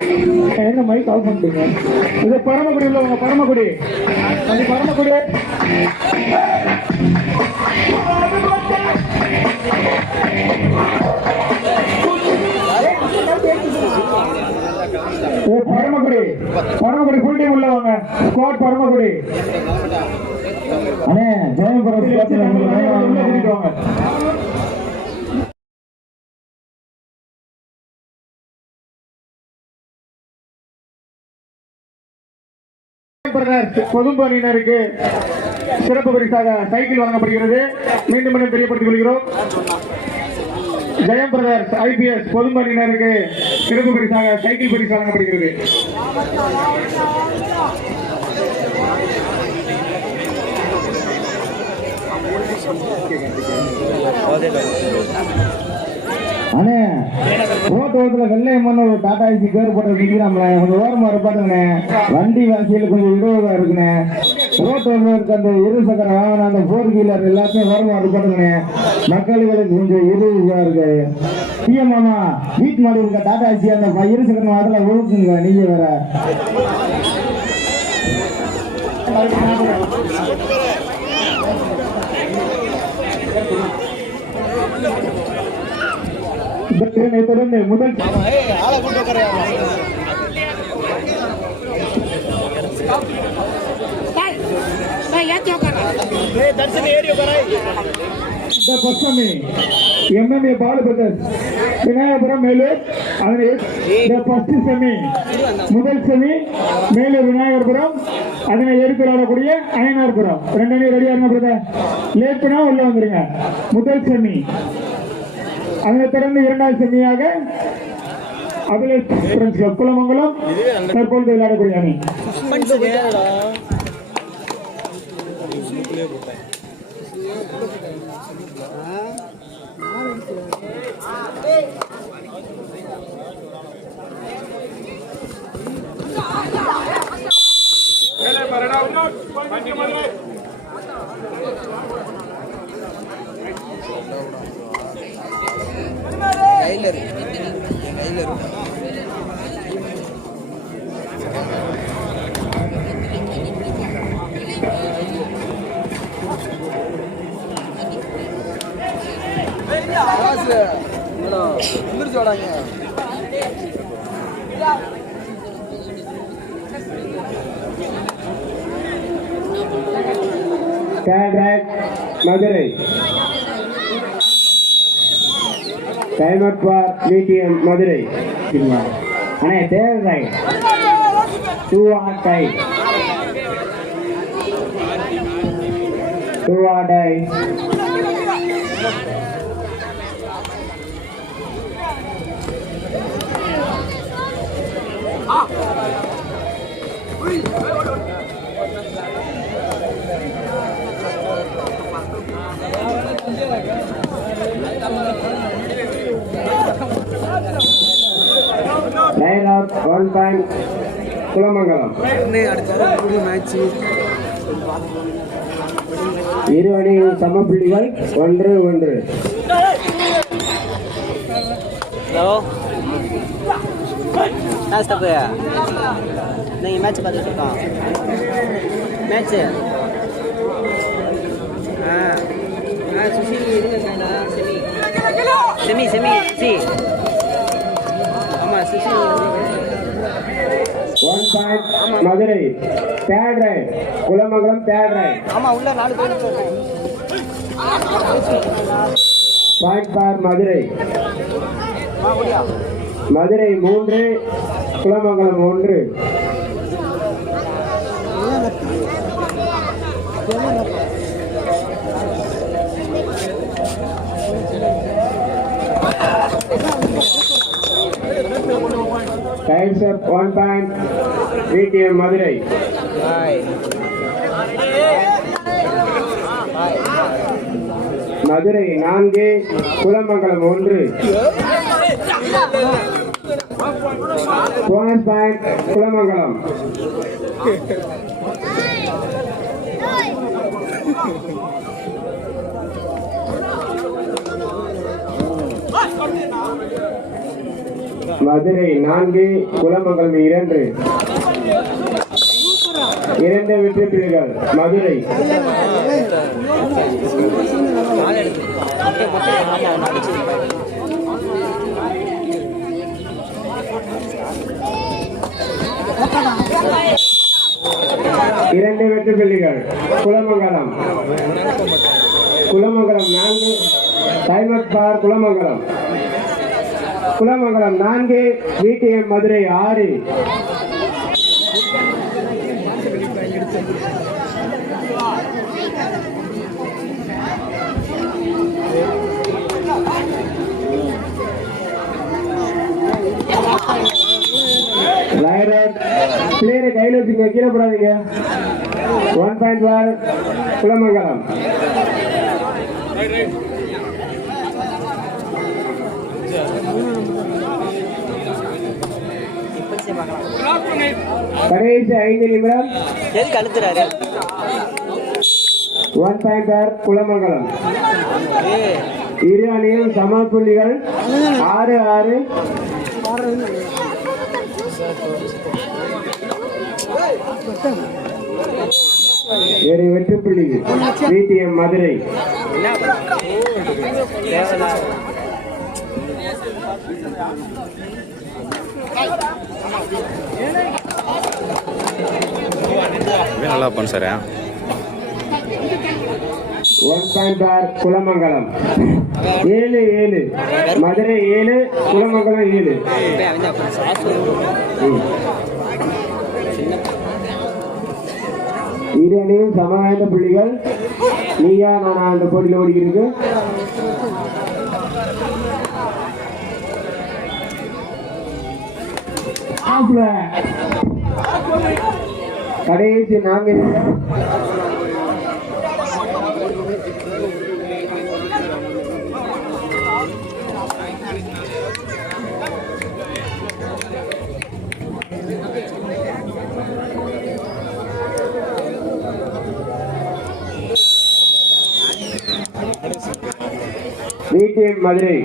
என்ன mic of பண்ணிட்டீங்க? இது பரமக்குடி உள்ளவங்க, பரமக்குடி அது பரமக்குடி. பரமக்குடி பரமக்குடி ஃபுல் டீம் உள்ளவங்க, ஸ்குவாட் பரமக்குடி. அண்ணே ஜெயபுரம் பொதுப்பணியினருக்கு சிறப்பு பரிசாக சைக்கிள் வழங்கப்படுகிறது. மீண்டும் மீண்டும் தெரியப்படுத்திக் கொள்கிறோம். ஜெயம் பிரதர்ஸ் IPS பொதுப்பணியினருக்கு சிறப்பு பரிசாக சைக்கிள் பரிசு வழங்கப்படுகிறது. அண்ணே ரோட்டோரத்துல வெள்ளையம்மன் ஒரு டாடா ஏசி பேர் போட்டு விற்கிறாங்களே, கொஞ்சம் ஓரமா இருப்பாட்டுங்கண்ணே. வண்டி வாசியில் கொஞ்சம் இடுவதா இருக்குண்ணே. ரோட்டோரத்தில் இருக்க அந்த இரு சக்கர வாகனம், அந்த 4 வீலர் எல்லாத்தையும் ஓரமா இருப்பாட்டுங்கண்ணே. மக்களுக்கு கொஞ்சம் இதுவா இருக்கு. பிஎம் மாமா வீட்டு மாடி இருக்க டாடா ஏசி அந்த இரு சக்கர வாகனத்துல ஒழுக்குங்க. நீங்க வேற தொடர்ந்து முதல் MMA பாலுபட்டர் விநாயகபுரம் மேலூர். செமி முதல் செமி மேலூர் விநாயகபுரம், அதனை எடுத்துக்கூடிய அயனார்புரம். 2 அணி ரெடியா இருங்க பிரதர். லேட் பண்ணா உள்ள வந்துருங்க. முதல் செமி. அதனை தொடர்ந்து 2வது செமியாக குலமங்கலம் தற்பொழுது விளையாடக்கூடிய அணி. Madurai time out for VTM Madurai. அண்ணே தேர்ட் ரைட் 2 ஆர் டை 2 ஆர் tie. Line out 1 point Kulamangalam. இரு அணி சம புள்ளிகள் 1-1. ஹலோ ஸ்டாப்பு நீங்கள் மேட்ச் பார்த்துட்டு இருக்கோம். மேட்ச்சு சுஷி இருங்க. செமி செமி சி ஆமாம் sushi 1 point Madurai. Third right Kulamangalam. Third right ஆமாம் உள்ள 4 பேர் point for Madurai. Madurai 3 Kulamangalam 1. Times up 1 point VTM Madurai. Madurai 4 Kulamangalam 1. Bonus point Kulamangalam. Madurai 4, Kulamangalam 2. 2 வெற்றி புள்ளிகள் மதுரை. இரண்டு வெற்றி புள்ளிகள் குலமங்கலம். குலமங்கலம் 4. டைம் அவுட் பார் குலமங்கலம். குலமங்கலம் 4, VTM மதுரை 6. பிளேயரை கையில் வச்சுங்க, கீழே போடாதீங்க. 1 பாயிண்ட் பார் குலமங்கலம். கடைசி 5 நிமிடம். எதுக்கு அழுத்துறாரு? 1 பாயிண்ட் பார் குலமங்கலம். இரு அணியும் சம புள்ளிகள் 6-6. வேறு வெற்றி புள்ளிகள் VTM மதுரை. நல்லா பண்ண sir. 1 point for Kulamangalam. 7-7 Madurai 7, Kulamangalam 7. இரு அணியும் சம வாய்ந்த புள்ளிகள். நீயா நானா அந்த போட்டியில் ஓடிக்கிறது. கடைசி 4 நிமிடம். VTM மதுரை.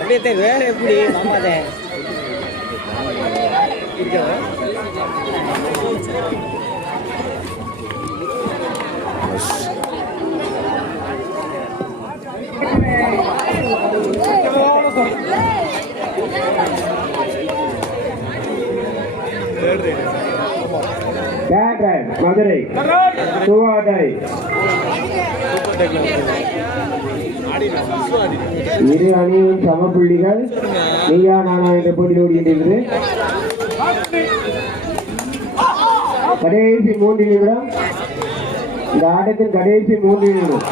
அப்படியே வேலை எப்படி மாமாதே மதுரை 2 இரு அணியும் சம புள்ளிகள். நீயா நானா என்ற போட்டியில் ஓடுகின்றது. கடைசி 3 நிமிடம். இந்த ஆட்டத்தின் கடைசி 3 நிமிடம்.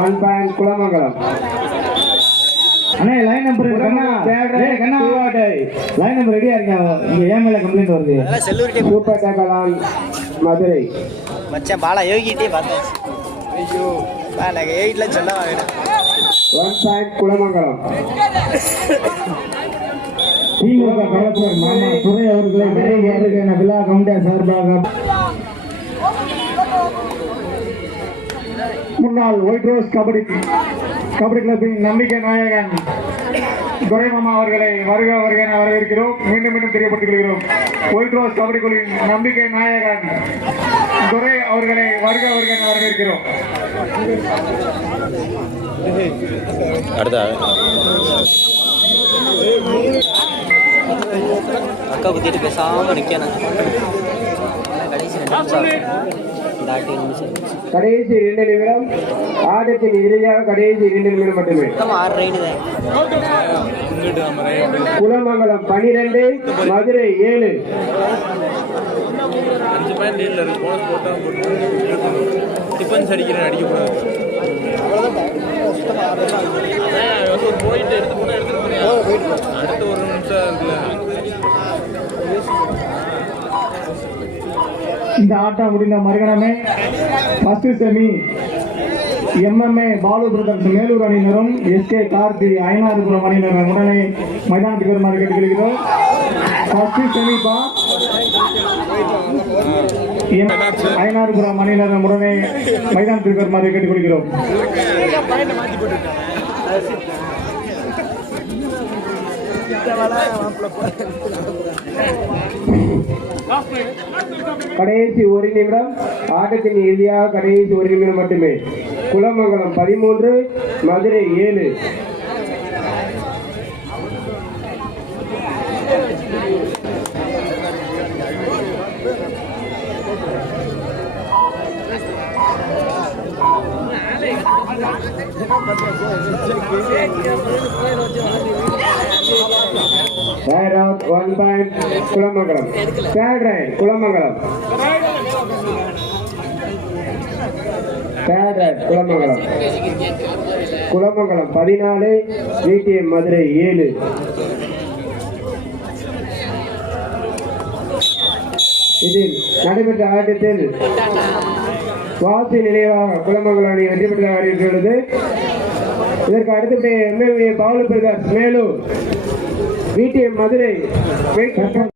1 பாயிண்ட் குலமங்கலம். அண்ணே லைன் நம்பர் லைன் நம்பர் ரெடியா இருக்காங்க. இங்க ஏன் மேல கம்ப்ளைண்ட் வருது? சூப்பர் டேக்கலான் மதுரை. மச்சான் பாலா யோகிட்டே பார்த்தாச்சு. ஐயோ பாலா 8ல சொல்ல வாங்கினேன். 1 பாயிண்ட் குலமங்கலம். திமுக கலெக்டர் மாமா துரை அவர்களை விரைவு விழா கவுண்டர் சார்பாக முன்னாள் ஒயிட் ரோஸ் கபடி கிளப்பின் நம்பிக்கை நாயகன் துரைமாமா அவர்களை வருக வருக என வரவேற்கிறோம். மீண்டும் மீண்டும் தெரியப்படுத்திக் கொள்கிறோம். ஒயிட் ரோஸ் கபடி குழுவின் நம்பிக்கை நாயகன் துரை அவர்களை வருக வருக என வரவேற்கிறோம். அக்கா குத்திட்டு பேசாம நிக்கணும். கடைசி 2 நிமிடம். ஆட்டத்தின் இறுதியாக கடைசி 2 நிமிடம் மட்டுமே. 6 ரைடு தான். குலமங்கலம் 12, மதுரை 7. 5 பாயிண்ட் லீட்ல இருக்கு. போனஸ் போட்டா டிஃபென்ஸ் அடிக்கிறேன் அடிக்கக்கூடாது. போயிட்டு எடுத்து போனா அடுத்து 1 நிமிஷம் இருக்குல்ல. இந்த ஆட்டம் முடிந்த மறுகணமே first semi MMA Balu brothers Melur அணியினரும் SK கார்த்தி ஐநாறுபுரம் அணியினரும் உடனே மைதானத்துக்கு வருமாறு கேட்டுக்கொள்கிறோம். ஃபர்ஸ்ட் செமிப்பா ஐநாறுபுரம் மணிநேரம் உடனே மைதானத்திற்கு வருமாறு கேட்டுக்கொள்கிறோம். கடைசி ஒரு நிமிடம், ஆட்டத்தின் இறுதியாக கடைசி ஒரு நிமிடம் மட்டுமே. Kulamangalam 13, Madurai 7. Third out, 1 point, Kulamagalam. Third right, Kulamagalam. Third right, Kulamagalam. Kulamagalam 14, VTM Madurai 7. இதில் நடைபெற்ற ஆட்டத்தில் வாசி நினைவாக குலமங்கலம் அணி வெற்றி பெற்ற அறிவித்துள்ளது. இதற்கு அடுத்தபடி MLA Paul brothers Melur, VTM Madurai